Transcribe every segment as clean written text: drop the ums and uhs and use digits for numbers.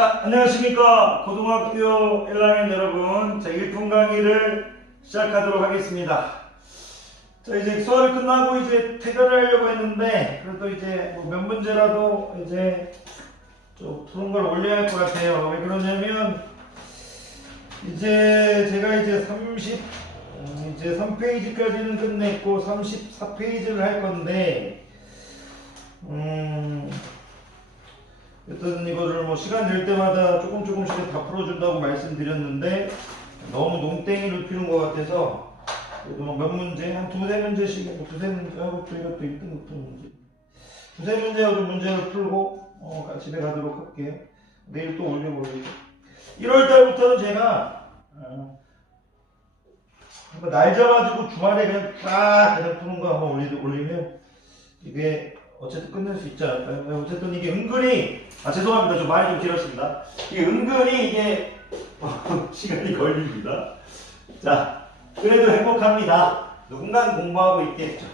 자, 안녕하십니까. 고등학교 1학년 여러분. 자, 1분 강의를 시작하도록 하겠습니다. 자, 이제 수업이 끝나고 이제 퇴근을 하려고 했는데, 그래도 이제 뭐 몇 문제라도 이제 좀 푸는 걸 올려야 할 것 같아요. 왜 그러냐면, 이제 제가 이제 3페이지까지는 끝냈고, 34페이지를 할 건데, 일단 이거를 뭐 시간 될 때마다 조금씩 다 풀어준다고 말씀드렸는데 너무 농땡이를 피는 것 같아서 그래도 몇 문제, 한 두세 문제씩, 두세 문제 하고 또 이것도 1등급 문제 두세 문제 하고 문제를 풀고 집에 가도록 할게요. 내일 또 올려보려고. 1월달부터는 제가 한번 날 잡아주고 주말에 그냥 딱 그냥 푸는 거 한번 올리면 이게 어쨌든 끝낼 수 있지 않을까요? 어쨌든 이게 은근히 죄송합니다. 좀 말이 좀 길었습니다. 이게 은근히 이게 시간이 걸립니다. 자, 그래도 행복합니다. 누군가는 공부하고 있겠죠.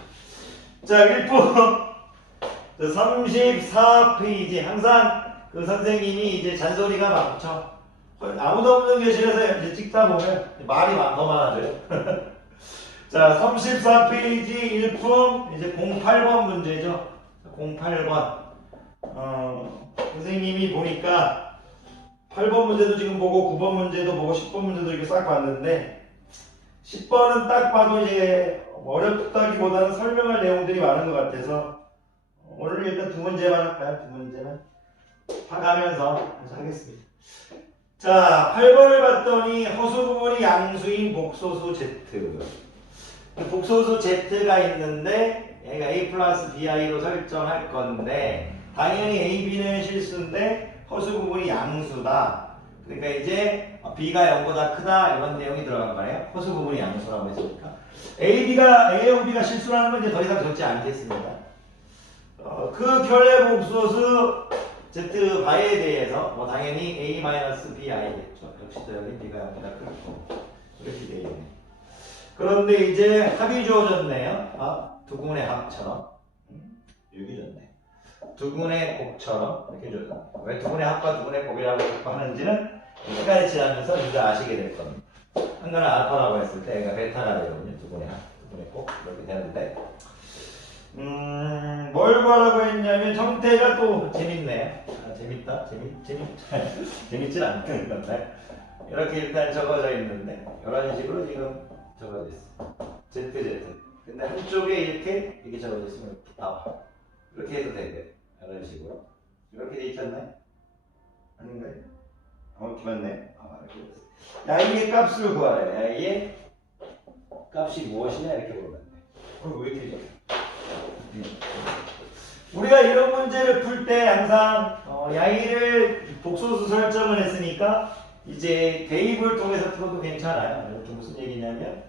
자, 1분 34페이지 항상 그 선생님이 이제 잔소리가 많죠. 아무도 없는 교실에서 이제 찍다 보면 말이 더 많아져요. 자, 34페이지 1품 이제 08번 문제죠. 08번. 선생님이 보니까 8번 문제도 지금 보고 9번 문제도 보고 10번 문제도 이렇게 싹 봤는데 10번은 딱 봐도 이제 어렵다기보다는 설명할 내용들이 많은 것 같아서 오늘 일단 두 문제만 할까요? 두 문제만 파가면서 하겠습니다. 자, 8번을 봤더니 허수 부분이 양수인 복소수 Z. 복소수 Z가 있는데 얘가 A 플러스 BI로 설정할 건데 당연히 A, B는 실수인데 허수 부분이 양수다. 그러니까 이제 B가 0보다 크다 이런 내용이 들어간 거예요. 허수 부분이 양수라고 했으니까 A하고 B가 실수라는 건 이제 더 이상 적지 않겠습니다. 그 결의 복소수 Z 바에 대해서 뭐 당연히 A-BI겠죠. 역시 또 여기 B가 0보다 크고 이렇게 되어 있네. 그런데 이제 합이 주어졌네요. 두 군의 합처럼 여기 줬네. 두 군의 곱처럼 이렇게 줬네. 왜 두 군의 합과 두 군의 곱이라고 하는지는 시간이 지나면서 이제 아시게 될 겁니다. 한 거는 알파라고 했을 때 얘가 베타가 되거든요. 두 군의 합, 두 군의 곱 이렇게 되는데 뭘 구하라고 했냐면 형태가 또 재밌네요. 재밌다? 재밌진 않는 건데 이렇게 일단 적어져 있는데 이런 식으로 지금 적어져 있어. ZZ. 근데 한쪽에 이렇게 적어져 있으면 이렇게 나와. 이렇게 해도 되게 이런 식으로. 이렇게 돼 있잖아요? 아닌가요? 이렇게 맞네. 이렇게 됐어. 야이의 값을 구하래. 야이의 값이 무엇이냐 이렇게 물어봤네. 왜 이렇게 적어? 우리가 이런 문제를 풀 때 항상 야이를 복소수 설정을 했으니까 이제 대입을 통해서 풀어도 괜찮아요. 이게 무슨 얘기냐면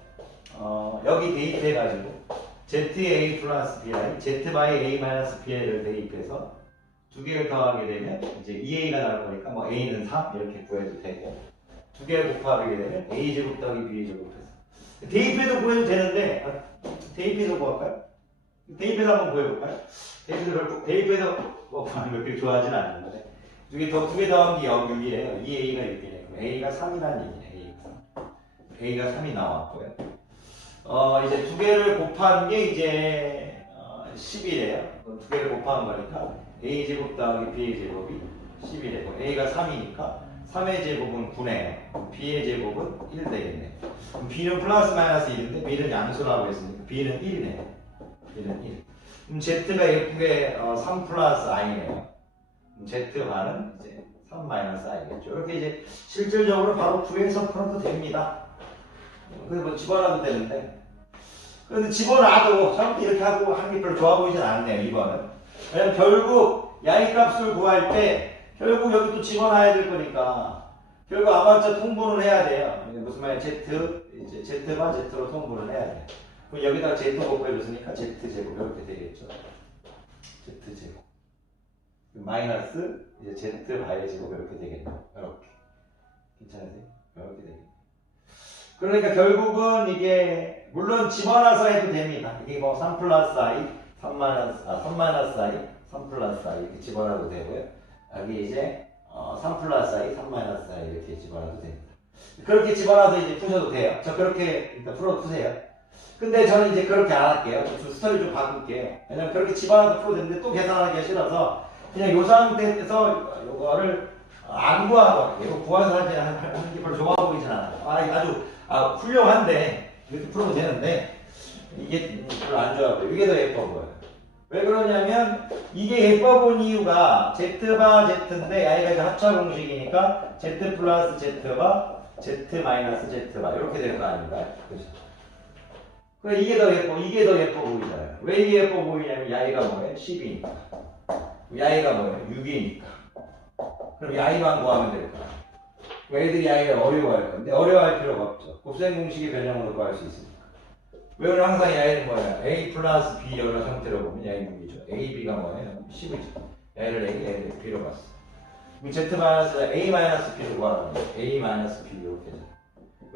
여기 대입해가지고 ZA 플러스 BI, Z 바이 A 마이너스 BI를 대입해서 두 개를 더하게 되면 이제 2A가 나올 거니까 뭐 A는 3 이렇게 구해도 되고 두 개를 곱하게 되면 A 제곱 더하기 B 제곱해서 대입해도 구해도 되는데 대입해서 구할까요? 대입해서 한번 구해볼까요? 대입해서 뭐 그렇게 좋아하진 않는데 두 개 더한 게 6이에요. 2A가 이렇게 되고 A가 3이라는 얘기네. A가 3이 나왔고요. 이제 두 개를 곱한 게 이제 10이래요. 두 개를 곱한 거니까 A 제곱 더하기 B의 제곱이 10이래고 A가 3이니까 3의 제곱은 9네요. B의 제곱은 1 되겠네. 그럼 B는 플러스 마이너스 1인데 B는 양수라고 했으니까 B는 1이네요. B는 1. 그럼 Z가 예쁘게 3 플러스 I네요. Z바는 이제 3 마이너스 I겠죠. 이렇게 이제 실질적으로 바로 구해서 풀어도 됩니다. 그래서 뭐 집어넣어도 되는데 그런데 집어넣어도 처음부터 이렇게 하고 하는 게 별로 좋아 보이진 않네요. 2번은. 왜냐면 결국 야이 값을 구할 때 결국 여기 또 집어넣어야 될 거니까 결국 아마추어 통분을 해야 돼요. 무슨 말이야? 이제 Z만 Z로 통분을 해야 돼. 그럼 여기다가 Z 곱해줬으니까 Z제곱 이렇게 되겠죠. Z제곱 마이너스 이제 Z 바의 제곱 이렇게 되겠네요. 이렇게 괜찮으세요? 이렇게 되겠네요. 그러니까 결국은 이게 물론 집어넣어서 해도 됩니다. 이게 뭐 3 플러스 I, 3 마이너스 I, 3 플러스 I 이렇게 집어넣어도 되고요. 여기 이제 3 플러스 i, 3 마이너스 i 이렇게 집어넣어도 됩니다. 그렇게 집어넣어서 이제 푸셔도 돼요. 저 그렇게 일단 풀어 푸세요. 근데 저는 이제 그렇게 안 할게요. 좀 스타일 좀 바꿀게요. 왜냐면 그렇게 집어넣어서 풀어도 되는데 또 계산하기가 싫어서 그냥 요 상태에서 요거를 안 구하고 이거 구해서 하는 게 별로 좋아 보이진 않아요. 아주 훌륭한데 이렇게 풀어도 되는데 이게 별로 안 좋아 보여요. 이게 더 예뻐 보여요. 왜 그러냐면 이게 예뻐 본 이유가 z바 z인데 y가 이제 합차 공식이니까 z 플러스 z바 z 마이너스 z바 이렇게 될 거 아닌가요? 그죠? 그래 이게 더 예뻐 보이잖아요. 왜 이게 예뻐 보이냐면 y가 뭐예요? 10이니까 y가 뭐예요? 6이니까 그럼 y만 구하면 될 거야. 애들이 y가 어려워할 건데 어려워할 필요가 없죠. 곱셈 공식의 변형으로 구할 수 있으니까. 왜 오늘 항상 y는 뭐예요? a 플러스 b 여러 형태로 보면 y 6이죠. a, b가 뭐예요? 10이죠. y를 a, 얘를 b로 봤어. z 마이너스 a 마이너스 b를 구하라는 거예요. a 마이너스 b 이렇게 되죠.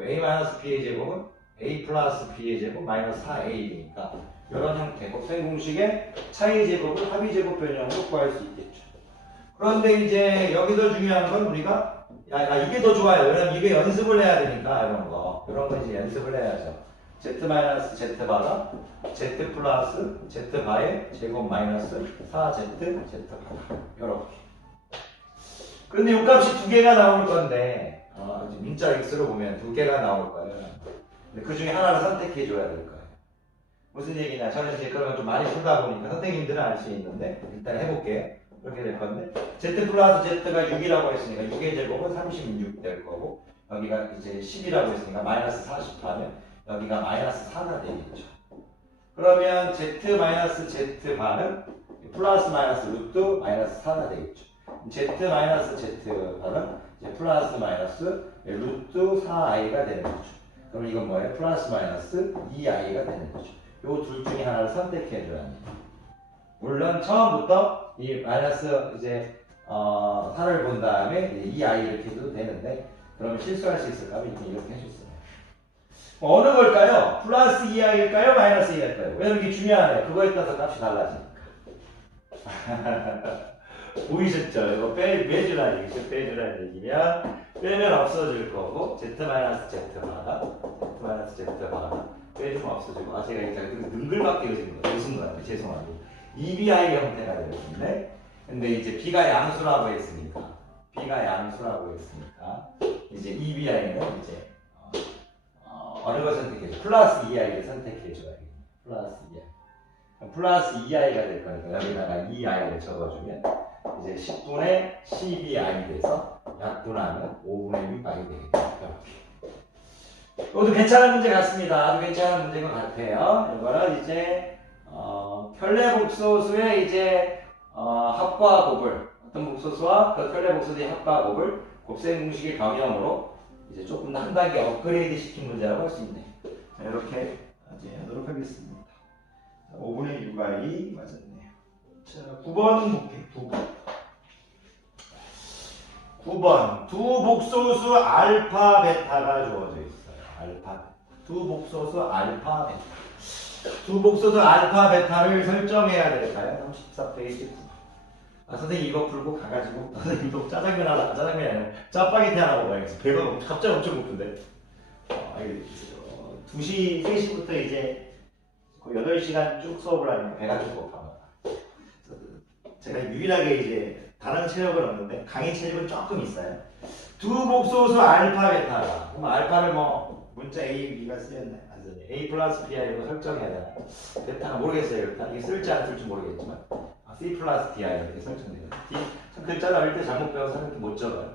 a 마이너스 b의 제곱은 a 플러스 b의 제곱 마이너스 4a니까 이런 형태 곱셈 공식의 차이 제곱을 합의 제곱 변형으로 구할 수 있겠죠. 그런데 이제 여기서 중요한 건 우리가 이게 더 좋아요. 왜냐면 이게 연습을 해야 되니까 이런 거 이제 연습을 해야죠. z-z바가 z 플러스 z바의 제곱 마이너스 4z z바 이렇게. 그런데 이 값이 두 개가 나올 건데 문자 x로 보면 두 개가 나올 거예요. 근데 그 중에 하나를 선택해 줘야 될 거예요. 무슨 얘기냐? 저는 이제 그런 걸 좀 많이 풀다 보니까 선생님들은 알 수 있는데 일단 해볼게요. 이렇게 될 건데 z 플러스 z가 6이라고 했으니까 6의 제곱은 36 될 거고 여기가 이제 10이라고 했으니까 마이너스 40하면 여기가 마이너스 4가 되겠죠. 그러면 z 마이너스 z바는 플러스 마이너스 루트 마이너스 4가 되겠죠. z 마이너스 z바는 이제 플러스 마이너스 루트 4i가 되는 거죠. 그럼 이건 뭐예요? 플러스 마이너스 2i가 되는 거죠. 요 둘 중에 하나를 선택해 줘야 합니다. 물론 처음부터 이 마이너스 이제 4를 본 다음에 2i 이렇게 해도 되는데 그러면 실수할 수 있을까? 이렇게 해줬어요. 어느 걸까요? 플러스 2i일까요? 마이너스 2i일까요? 왜냐면 이게 중요하네요. 그거에 따라서 값이 달라지니까. 보이셨죠? 이거 빼주라는 얘기죠. 빼주라는 얘기면 빼면 없어질 거고 z-z바가 빼주면 없어지고 제가 이렇게 능글맞게 웃은 거예요. 죄송합니다. EBI 형태가 되었는데 근데 이제 B가 양수라고 했으니까 이제 EBI는 이제 어느 걸 선택해줘? 플러스 2i를 선택해줘야 돼요. 플러스 2i가 될 거니까 여기다가 2i를 적어주면 이제 10분의 12i 돼서 약분하면 5분의 6i 되겠죠. 이렇게. 이것도 괜찮은 문제 같습니다. 아주 괜찮은 문제인 것 같아요. 이거는 이제 켤레 복소수의 이제 합과 곱을 어떤 복소수와 그 켤레 복소수의 합과 곱을 곱셈 공식의 변형으로 이제 조금 더 한 단계 업그레이드 시킨 문제라고 할 수 있네요. 자, 이렇게 이제 하도록 하겠습니다. 5분의 6i 맞았네요. 자, 9번 볼게요. 9번 두 복소수 알파 베타가 주어져 있어요. 두 복소수 알파 베타. 두 복소수 알파 베타를 설정해야 될까요? 34페이지 9번. 선생님 이거 풀고 가가지고 선생님 또 짜장면이 아니라 짜파게티 하나 먹어야겠어. 배가 갑자기 엄청 고픈데. 2시, 3시부터 이제 8시간 쭉 수업을 하니까 배가 좀 고파요. 제가 유일하게 이제 다른 체력은 없는데 강의 체력은 조금 있어요. 두 복소수 알파 베타가. 그럼 알파를 문자 A, B가 쓰였나요? 안 쓰네. A 플러스 B 이거 설정해야 되나? 베타가 모르겠어요. 일단 이게 쓸지 안 쓸지 모르겠지만 C 플러스 DI 이렇게 설정돼요. 참 글자를 어릴 때 잘못 배워서 이렇게 못 적어요.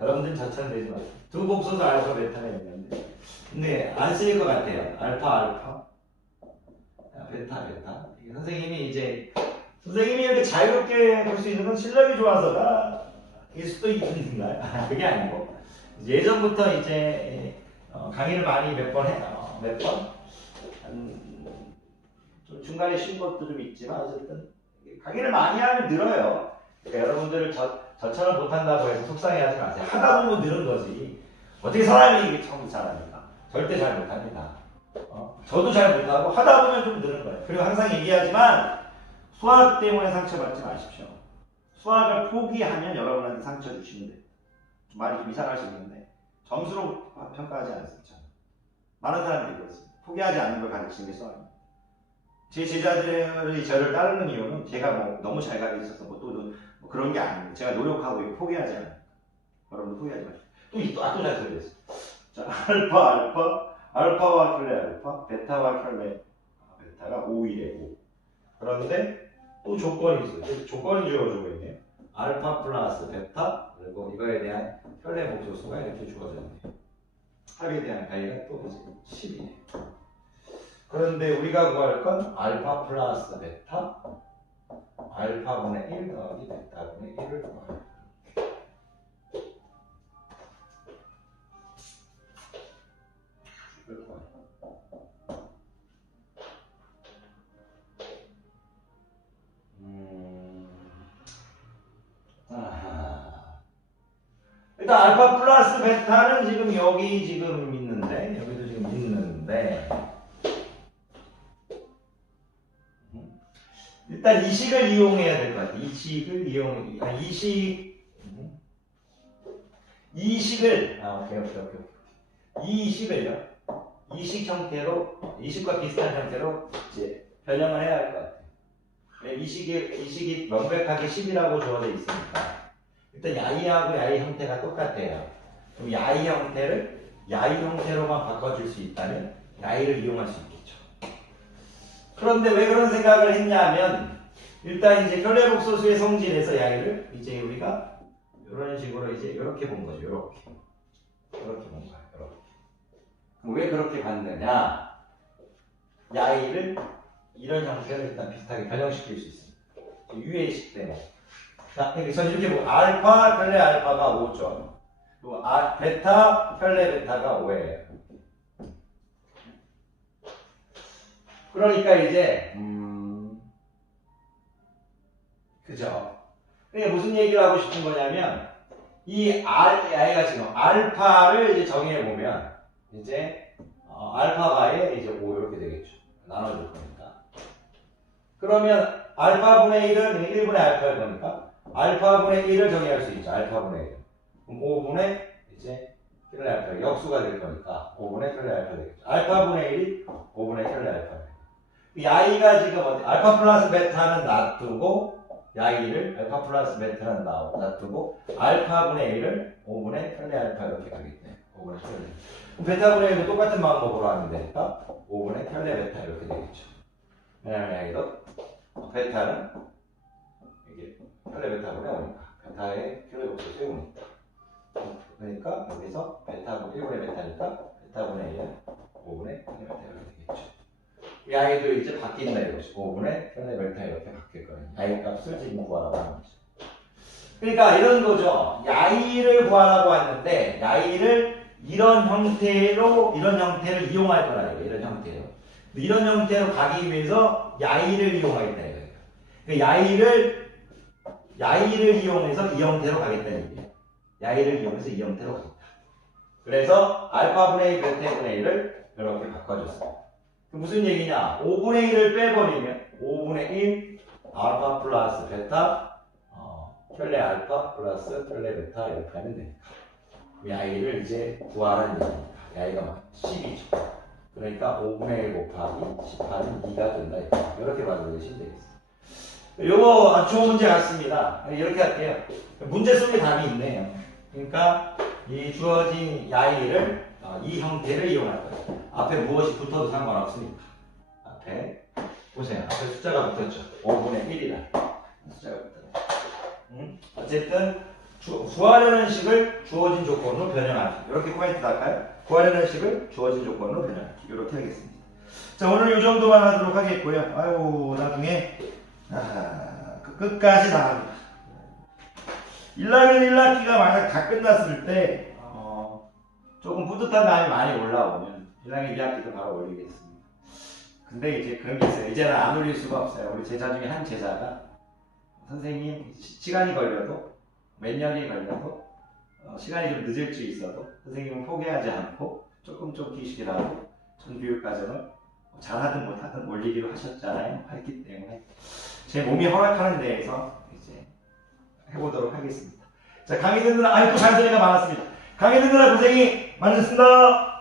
여러분들은 저처럼 되지 마세요. 두 복소수 알파 베타가 있는데 근데 안 쓰일 것 같아요. 알파 베타 선생님이 이렇게 자유롭게 볼 수 있는 건 실력이 좋아서가 일 수도 있는가요? 그게 아니고 예전부터 이제 강의를 많이 몇 번 좀 중간에 쉰 것도 좀 있지만 어쨌든 강의를 많이 하면 늘어요. 그러니까 여러분들을 저처럼 못한다고 해서 속상해하지 마세요. 하다 보면 늘은 거지. 어떻게 사람이 이게 처음 잘합니까? 절대 잘 못합니다. 저도 잘 못하고 하다 보면 좀 늘은 거예요. 그리고 항상 얘기하지만 수학 때문에 상처받지 마십시오. 수학을 포기하면 여러분한테 상처 주시면 돼요. 말이 좀 이상할 수 있는데 점수로 평가하지 않습니다. 많은 사람들이 그렇습니다. 포기하지 않는 걸 가르치는 게 수학입니다. 제 제자들이 저를 따르는 이유는 제가 뭐 너무 잘 가르쳐서 뭐 그런 게 아니에요. 제가 노력하고 이거 포기하지 않아요. 여러분도 포기하지 마시고. 또잘 들렸어요. 자, 알파와 켤레 알파, 베타와 켤레 베타가 5일에 5. 그런데 또 조건이 있어요. 조건이 주어지고 있네요. 알파 플러스 베타, 그리고 이거에 대한 켤레 목소수가 이렇게 주어져 있네요. 합에 대한 가위가 또 10이네요. 그런데 우리가 구할 건 알파 플러스 베타, 알파분의 1 더하기 베타분의 1을 구합니다. 일단 알파 플러스 베타는 지금 여기 지금 있는데 여기도 지금 있는데 일단 이 식을 이용해야 될 것 같아요. 이 식을 이 식을요. 이 식 형태로 이 식과 비슷한 형태로 이제 변형을 해야 할 것 같아요. 이 식이 명백하게 10이라고 주어져 있으니까 일단 야이하고 야이 형태가 똑같아요. 그럼 야이 형태를 야이 형태로만 바꿔줄 수 있다면 야이를 이용할 수 있겠죠. 그런데 왜 그런 생각을 했냐면 일단 이제 켤레복소수의 성질에서 야이를 이제 우리가 이런 식으로 이제 이렇게 본 거죠. 이렇게 본 거예요. 이렇게. 그럼 왜 그렇게 봤느냐? 야이를 이런 형태로 일단 비슷하게 변형시킬 수 있습니다. 유해식 때문에. 자, 그래서 이렇게 보면 알파 켤레 알파가 5죠. 그리고 베타 켤레 베타가 5예요. 그러니까 이제 그죠? 그러니까 무슨 얘기를 하고 싶은 거냐면 이 아이가 지금 알파를 이제 정해 보면 이제 알파바에 이제 5 이렇게 되겠죠. 나눠줄 거니까. 그러면 알파분의 1은 1분의 알파일 거니까 알파분의 1을 정의할 수 있죠. 알파분의 1. 그럼 5분의 이제 켤레 알파 역수가 될 거니까 5분의 켤레 알파 되겠죠. 알파분의 1이 5분의 켤레 알파. 야이가 지금 알파 플러스 베타는 놔두고 야이를 알파 플러스 베타는 놔두고 알파분의 1을 5분의 켤레 알파 이렇게 가겠네. 5분의 켤레. 베타분의 1도 똑같은 방법으로 하면 되니까 5분의 켤레 베타 이렇게 되겠죠. 왜냐면 야이도 베타는 이게 켤레 베타분의 5니까 베타의 켤레 복소수의 5니까 그러니까 여기서 베타분의 1분의 베타니까 베타분의 1은 5분의 켤레 베타 이렇게 되겠죠. 야이도 이제 바뀐다 이거지. 5분의 켤레 베타 이렇게 바뀔 거예요. 야이 값을 지금 구하라고 하는 거죠. 그러니까 이런 거죠. 야이를 구하라고 했는데 야이를 이런 형태로 이용할 거라는 거예요. 이런 형태로. 이런 형태로 가기 위해서 야이를 이용하겠다 이거예요. 그러니까 야이를 이용해서 이 형태로 가겠다는 얘기예요. 야이를 이용해서 이 형태로 가겠다. 그래서 알파분의 1, 베타분의 1을 이렇게 바꿔줬어요. 무슨 얘기냐? 5분의 1을 빼버리면 5분의 1 알파 플러스 베타 켤레 알파 플러스 켤레 베타 이렇게 하면 되니까 야이를 이제 구하라는 얘기입니다. 야이가 막 10이죠. 그러니까 5분의 1 곱하기 18은 2가 된다. 이렇게 받아주시면 되겠습니다. 요거 좋은 문제 같습니다. 이렇게 할게요. 문제 속에 답이 있네요. 그러니까 이 주어진 야이를 이 형태를 이용할 거예요. 앞에 무엇이 붙어도 상관없으니까. 앞에 보세요. 앞에 숫자가 붙었죠. 5분의 1이다. 숫자가 붙었죠. 어쨌든 구하려는 식을 주어진 조건으로 변형하기. 이렇게 코멘트 할까요? 구하려는 식을 주어진 조건으로 변형하기. 이렇게 하겠습니다. 자, 오늘 이 정도만 하도록 하겠고요. 아유, 나중에 끝까지 나갑니다. 1학년 1학기가 만약 다 끝났을 때 조금 뿌듯한 마음이 많이 올라오면 1학년 2학기도 바로 올리겠습니다. 근데 이제 그런 게 있어요. 이제는 안 올릴 수가 없어요. 우리 제자 중에 한 제자가 선생님 시간이 걸려도 몇 년이 걸려도 시간이 좀 늦을 수 있어도 선생님은 포기하지 않고 조금 쫓기시라고 전교육과정을 잘하든 못하든 올리기로 하셨잖아요. 했기 때문에 제 몸이 허락하는 데에서 이제 해보도록 하겠습니다. 자, 강의 듣느라, 아니 또 잔소리가 많았습니다. 강의 듣느라 고생이 많으셨습니다.